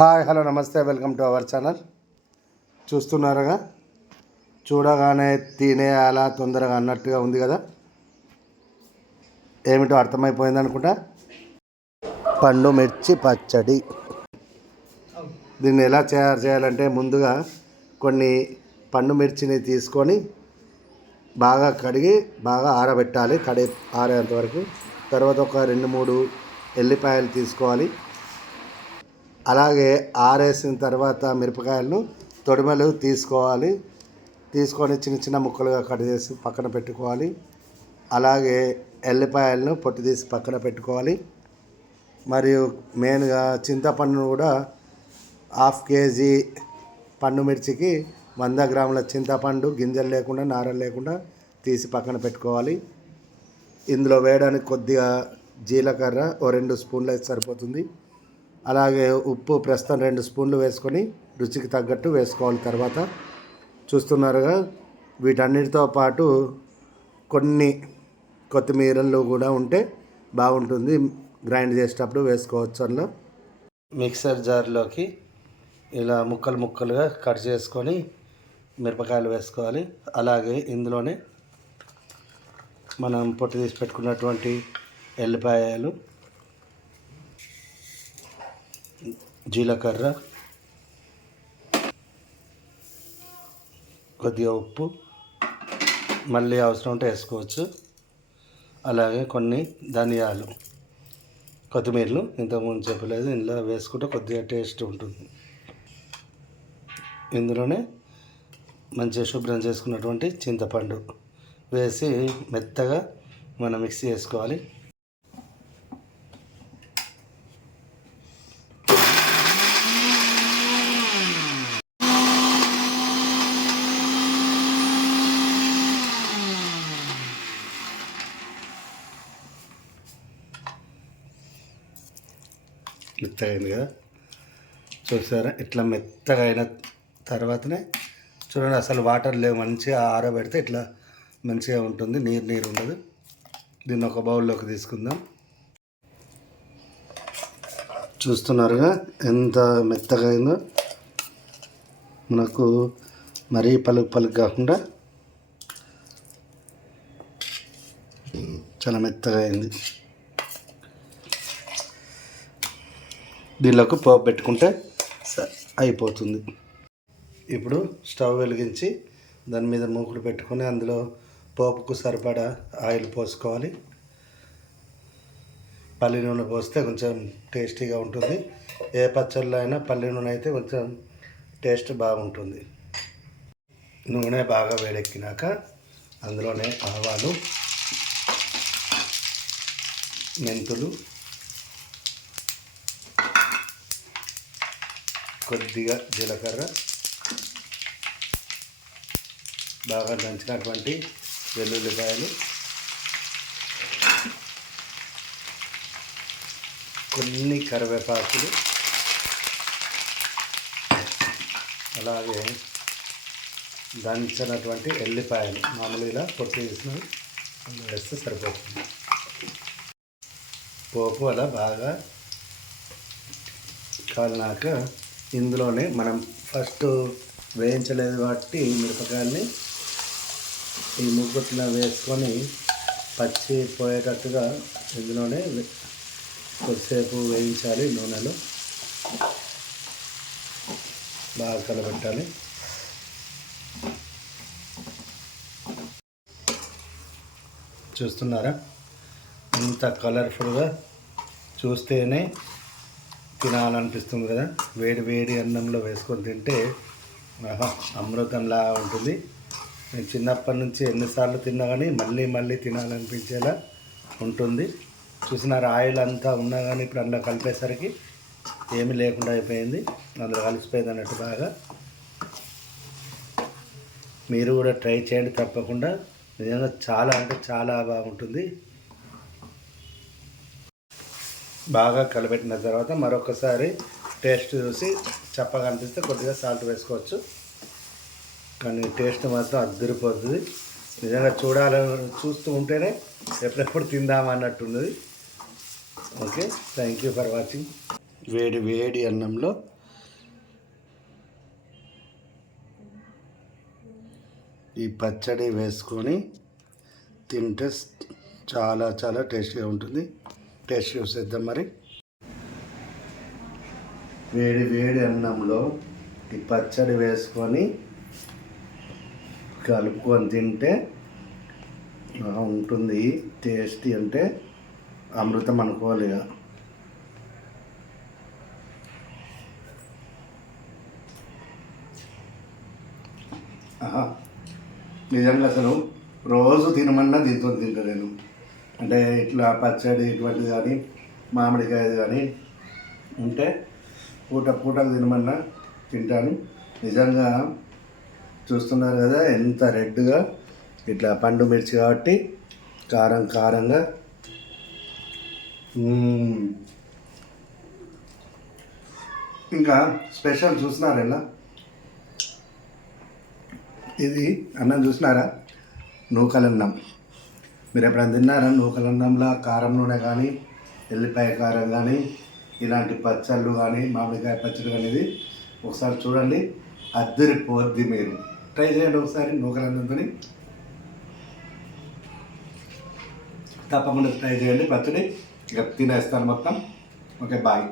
Hi hello నమస్తే, welcome to our channel. చూస్తున్నారుగా, చూడగానే తినేయాలా తొందరగా అన్నట్టుగా ఉంది కదా. ఏమిటో అర్థమైపోయింది అనుకుంటా. పండు మిర్చి పచ్చడి. దీన్ని ఎలా చేయాలంటే, ముందుగా కొన్ని పండు మిర్చిని తీసుకొని బాగా కడిగి బాగా ఆరబెట్టాలి, ఆరేంత వరకు. తర్వాత ఒక 2-3 ఎల్లిపాయలు తీసుకోవాలి. అలాగే ఆరేసిన తర్వాత మిరపకాయలను తొడిమలు తీసుకోవాలి. తీసుకొని చిన్న చిన్న ముక్కలుగా కట్ చేసి పక్కన పెట్టుకోవాలి. అలాగే ఎల్లిపాయలను పొట్టు తీసి పక్కన పెట్టుకోవాలి. మరియు మెయిన్గా చింతపండును కూడా 1/2 కేజీ పండు మిర్చికి 100 గ్రాముల చింతపండు గింజలు లేకుండా నారలు లేకుండా తీసి పక్కన పెట్టుకోవాలి. ఇందులో వేయడానికి కొద్దిగా జీలకర్ర 2 స్పూన్లు అయితే సరిపోతుంది. అలాగే ఉప్పు ప్రస్తుతం 2 స్పూన్లు వేసుకొని రుచికి తగ్గట్టు వేసుకోవాలి. తర్వాత చూస్తున్నారుగా, వీటన్నిటితో పాటు కొన్ని కొత్తిమీరలు కూడా ఉంటే బాగుంటుంది, గ్రైండ్ చేసేటప్పుడు వేసుకోవచ్చు. అందులో మిక్సర్ జార్లోకి ఇలా ముక్కలుగా కట్ చేసుకొని మిరపకాయలు వేసుకోవాలి. అలాగే ఇందులోనే మనం పొట్టు తీసి పెట్టుకున్నటువంటి ఎల్లిపాయలు, జీలకర్ర, కొద్దిగా ఉప్పు, మళ్ళీ అవసరం ఉంటే వేసుకోవచ్చు. అలాగే కొన్ని ధనియాలు, కొత్తిమీరలు ఇంతకుముందు చెప్పలేదు, ఇందులో వేసుకుంటే కొద్దిగా టేస్ట్ ఉంటుంది. ఇందులోనే మంచిగా శుభ్రం చేసుకున్నటువంటి చింతపండు వేసి మెత్తగా మనం మిక్సీ చేసుకోవాలి. మెత్తగా అయింది కదా, చూసారా? ఇట్లా మెత్తగా అయిన తర్వాతనే చూడండి, అసలు వాటర్ లేవు, మంచిగా ఆరబెడితే ఇట్లా మంచిగా ఉంటుంది, నీరు ఉండదు. దీన్ని ఒక బౌల్లోకి తీసుకుందాం. చూస్తున్నారుగా ఎంత మెత్తగా అయిందో. మనకు మరీ పలుకు కాకుండా చాలా మెత్తగా అయింది. దీనిలోకి పోపు పెట్టుకుంటే అయిపోతుంది. ఇప్పుడు స్టవ్ వెలిగించి దాని మీద మూకుడు పెట్టుకొని అందులో పోపుకు సరిపడా ఆయిల్ పోసుకోవాలి. పల్లి నూనె పోస్తే కొంచెం టేస్టీగా ఉంటుంది. ఏ పచ్చళ్ళలో అయినా పల్లి నూనె అయితే కొంచెం టేస్ట్ బాగుంటుంది. నూనె బాగా వేడెక్కినాక అందులోనే ఆవాలు, మెంతులు, కొద్దిగా జీలకర్ర, బాగా దంచినటువంటి వెల్లుల్లిపాయలు, కొన్ని కరివేపాకులు, అలాగే దంచినటువంటి ఎల్లిపాయలు మామూలుగా ఇలా పొట్టు తీసినవి వేస్తే సరిపోతుంది. పోపు అలా బాగా కాలినాక ఇందులోనే మనం ఫస్ట్ వేయించలేదు కాబట్టి మిరపకాయల్ని ఈ ముగ్గుట్లో వేసుకొని పచ్చి పోయేటట్టుగా ఇందులోనే కొద్దిసేపు వేయించాలి. నూనెలో బాగా కలబెట్టాలి. చూస్తున్నారా, ఇంత కలర్ఫుల్గా చూస్తేనే తినాలనిపిస్తుంది కదా. వేడి అన్నంలో వేసుకొని తింటే అమృతంలా ఉంటుంది. నేను చిన్నప్పటి నుంచి ఎన్నిసార్లు తిన్నా కానీ మళ్ళీ తినాలనిపించేలా ఉంటుంది. చూసినారు, ఆయిల్ అంతా ఉన్నా కానీ ఇప్పుడు అందులో కలిపేసరికి ఏమీ లేకుండా అయిపోయింది, అందులో కలిసిపోయింది అన్నట్టు బాగా. మీరు కూడా ట్రై చేయండి తప్పకుండా, నిజంగా చాలా అంటే చాలా బాగుంటుంది. బాగా కలబెట్టిన తర్వాత మరొకసారి టేస్ట్ చూసి చప్పగా అనిపిస్తే కొద్దిగా సాల్ట్ వేసుకోవచ్చు. కానీ టేస్ట్ మాత్రం అద్దరిపోతుంది. నిజంగా చూస్తూ ఉంటేనే ఎప్పుడెప్పుడు తిందామన్నట్టున్నది. Okay, thank you for watching. వేడి అన్నంలో ఈ పచ్చడి వేసుకొని తింటే చాలా చాలా టేస్టీగా ఉంటుంది. టేస్ట్ చూసేద్దాం మరి. వేడి వేడి అన్నంలో ఈ పచ్చడి వేసుకొని కలుపుకొని తింటే ఉంటుంది. టేస్టీ అంటే అమృతం అనుకోవాలి ఇక. నిజంగా అసలు రోజు తినమన్నా దీంతో తింటా నేను. అంటే ఇట్లా పచ్చడి ఇటువంటిది కానీ మామిడికాయది కానీ ఉంటే పూటకు తినమన్నా తింటాను. నిజంగా చూస్తున్నారు కదా ఎంత రెడ్గా ఇట్లా పండు మిర్చి కాబట్టి కారంగా. ఇంకా స్పెషల్ చూస్తున్నారా ఇలా, ఇది అన్నం చూసినారా, నూకలన్నం. మీరు ఎప్పుడైనా తిన్నారా నూకలన్నంలో కారం నూనె కానీ ఎల్లిపాయ కారం కానీ ఇలాంటి పచ్చళ్ళు కానీ మామిడికాయ పచ్చడి అనేది ఒకసారి చూడండి, అద్దరిపోద్ది. మీరు ట్రై చేయండి ఒకసారి నూకలన్నంతో, తప్పకుండా ట్రై చేయండి పచ్చడి. ఇక తినేస్తాను మొత్తం. Okay, bye.